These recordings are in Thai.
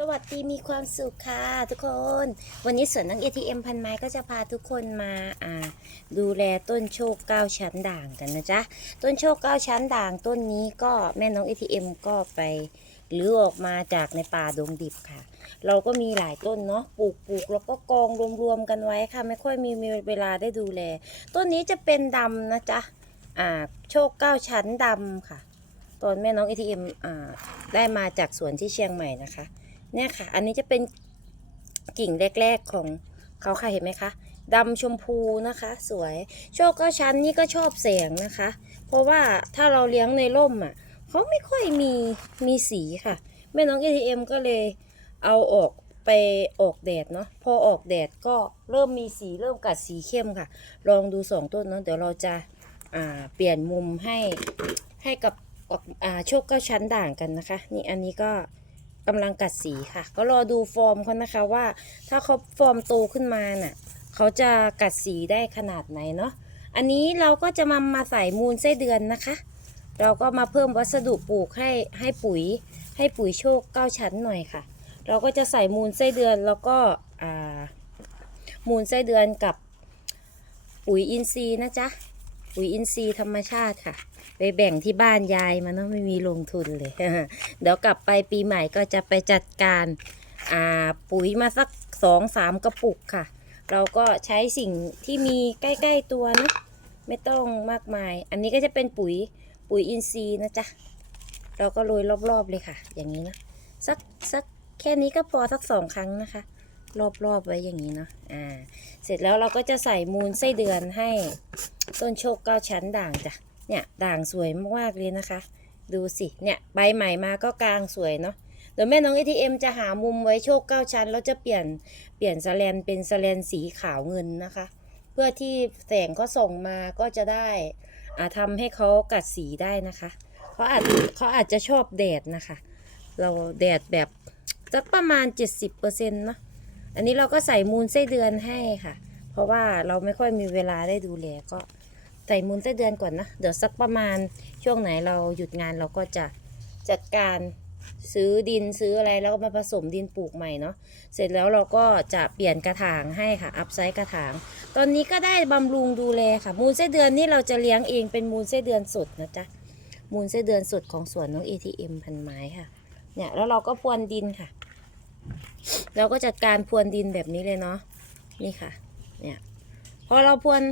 สวัสดีมีความสุขค่ะทุกคน วันนี้สวนน้อง ATM พันไม้ก็จะพาทุกคนมาอ่าดูแลต้นโชคเก้าชั้นด่างกันนะจ๊ะ ต้นโชคเก้าชั้นด่างต้นนี้ก็แม่น้อง ATM ก็ไปหรือออกมาจากในป่าดงดิบค่ะ เราก็มีหลายต้นเนาะปลูกปลูกแล้วก็กองรวมๆกันไว้ค่ะ ไม่ค่อยมีมีเวลาได้ดูแล ต้นนี้จะเป็นดำนะจ๊ะอ่าโชคเก้าชั้นดำค่ะ ตอนแม่น้อง ATM อ่าได้มาจากสวนที่เชียงใหม่นะคะ เนี่ยค่ะ อันนี้จะเป็นกิ่งแรก ๆของเขาค่ะเห็นไหมคะดำชมพูนะคะ สวยโชคก็ชั้นนี่ก็ชอบแสงนะคะ เพราะว่าถ้าเราเลี้ยงในร่มอะเขาไม่ค่อยมีมีสีค่ะแม่น้อง ATM ก็เลยเอาออกไปออกแดดเนาะพอออกแดดก็เริ่มมีสีเริ่มกัดสีเข้มค่ะ ลองดูสองต้นเนาะเดี๋ยวเราจะอ่าเปลี่ยนมุมให้ให้กับออกอ่าโชคก้าชั้นด่างกันนะคะ นี่อันนี้ก็ กำลังกัดสีค่ะ ก็รอดูฟอร์มเขานะคะว่า ถ้าเขาฟอร์มโตขึ้นมาน่ะเขาจะกัดสีได้ขนาดไหนเนาะอันนี้เราก็จะมามาใส่มูลไส้เดือนนะคะ เราก็มาเพิ่มวัสดุปลูกให้ให้ปุ๋ย ให้ปุ๋ยโชคเก้าชั้นหน่อยค่ะ เราก็จะใส่มูลไส้เดือนแล้วก็อ่ามูลไส้เดือนกับปุ๋ยอินทรีย์นะจ๊ะ ปุ๋ยอินทรีย์ธรรมชาติค่ะ ไปแบ่งที่บ้านยายมาเนาะไม่มีลงทุนเลย เดี๋ยวกลับไปปีใหม่ก็จะไปจัดการปุ๋ยมาสักสองสามกระปุกค่ะ เราก็ใช้สิ่งที่มีใกล้ๆตัวนะไม่ต้องมากมาย อันนี้ก็จะเป็นปุ๋ยปุ๋ยอินทรีย์นะจ๊ะ เราก็โรยรอบๆเลยค่ะ อย่างนี้นะสักสักแค่นี้ก็พอสักสองครั้งนะคะ รอบๆไว้อย่างนี้เนาะอ่า เสร็จแล้วเราก็จะใส่มูลไส้เดือนให้ ต้นโชคเก้าชั้นด่างจ้ะเนี่ยด่างสวยมากๆเลยนะคะ ดูสิเนี่ยใบใหม่มาก็กลางสวยเนาะเดี๋ยวแม่น้อง ATM จะหามุมไว้โชคเก้าชั้นแล้วจะเปลี่ยนเปลี่ยนสแลนเป็นสแลนสีขาวเงินนะคะ เพื่อที่แสงเขาส่งมาก็จะได้อาทำให้เขากัดสีได้นะคะเขาอาจเขาอาจจะชอบแดดนะคะ เราแดดแบบสักประมาณ 70%เนาะอันนี้เราก็ใส่มูลไส้เดือนให้ค่ะ เพราะว่าเราไม่ค่อยมีเวลาได้ดูแลก็ ใส่มูลไส้เดือนก่อนนะ เดี๋ยวสักประมาณช่วงไหนเราหยุดงานเราก็จะจัดการซื้อดินซื้ออะไรแล้วก็มาผสมดินปลูกใหม่เนาะเสร็จแล้วเราก็จะเปลี่ยนกระถางให้ค่ะ อัพไซส์กระถาง ตอนนี้ก็ได้บำรุงดูแลค่ะ มูลไส้เดือนนี่เราจะเลี้ยงเองเป็นมูลไส้เดือนสดนะจ๊ะมูลไส้เดือนสดของสวนน้อง ATM พันไม้ค่ะ เนี่ยแล้วเราก็พรวนดินค่ะ เราก็จัดการพรวนดินแบบนี้เลยเนาะนี่ค่ะ เนี่ยพอเราพรวน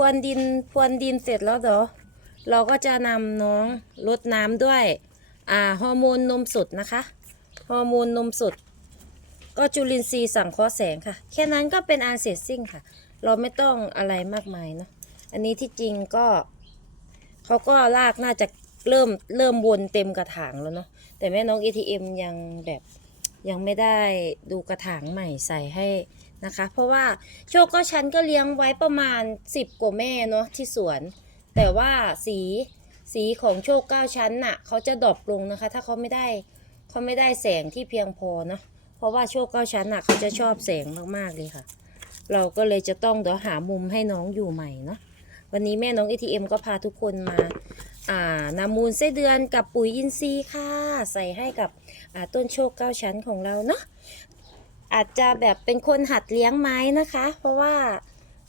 พรวนดินพรวนดินเสร็จแล้วเดี๋ยวเราก็จะนำน้องรดน้ำด้วยอ่าฮอร์โมนนมสดนะคะฮอร์โมนนมสดก็จุลินทรีย์สังเคราะห์แสงค่ะ แค่นั้นก็เป็นอาเซซิ่งค่ะ เราไม่ต้องอะไรมากมายเนาะอันนี้ที่จริงก็เขาก็ลากน่าจะเริ่มเริ่มวนเต็มกระถางแล้วเนาะแต่แม่น้อง ATM ยังแบบยังไม่ได้ดูกระถางใหม่ใส่ให้ นะคะ เพราะว่าโชคก็ฉันก็เลี้ยงไว้ประมาณ 10 กว่าแม่เนาะที่สวน แต่ว่าสีสีของโชคเก้าชั้นน่ะเขาจะดรอปลงนะคะ ถ้าเขาไม่ได้เขาไม่ได้แสงที่เพียงพอเนาะเพราะว่าโชคเก้าชั้นน่ะเขาจะชอบแสงมากๆเลยค่ะ เราก็เลยจะต้องเดี๋ยวหามุมให้น้องอยู่ใหม่เนาะวันนี้แม่น้อง ATM ก็พาทุกคนมาอ่านำมูลไส้เดือนกับปุ๋ยอินทรีย์ค่ะ ใส่ให้กับต้นโชคเก้าชั้นของเราเนาะ อาจจะแบบเป็นคนหัดเลี้ยงไม้นะคะ เพราะว่า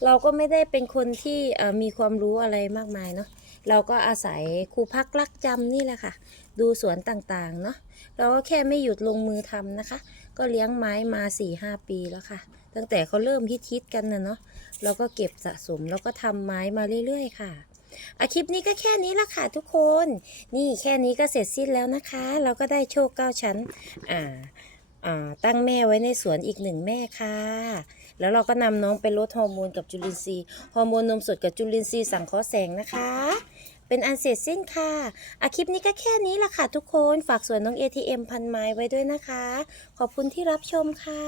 เราก็ไม่ได้เป็นคนที่มีความรู้อะไรมากมายเนาะเราก็อาศัยครูพักรักจำนี่แหละค่ะ ดูสวนต่างๆเนาะเราก็แค่ไม่หยุดลงมือทำนะคะ ก็เลี้ยงไม้มา4ี่หปีแล้วค่ะ ตั้งแต่เขาเริ่มฮิตๆกันนะเนาะเราก็เก็บสะสมแล้วก็ทำไม้มาเรื่อยๆค่ะอาคลิปนี้ก็แค่นี้ละค่ะทุกคน นี่แค่นี้ก็เสร็จสิ้นแล้วนะคะ เราก็ได้โชคเก้าชั้น อ่า ตั้งแม่ไว้ในสวนอีกหนึ่งแม่ค่ะ แล้วเราก็นำน้องไปลดฮอร์โมนกับจุลินทรีย์ ฮอร์โมนนมสดกับจุลินทรีย์สังเคราะห์แสงนะคะ เป็นอันเสร็จสิ้นค่ะอาคลิปนี้ก็แค่นี้ละค่ะทุกคน ฝากสวนน้อง ATM พันไม้ไว้ด้วยนะคะ ขอบคุณที่รับชมค่ะ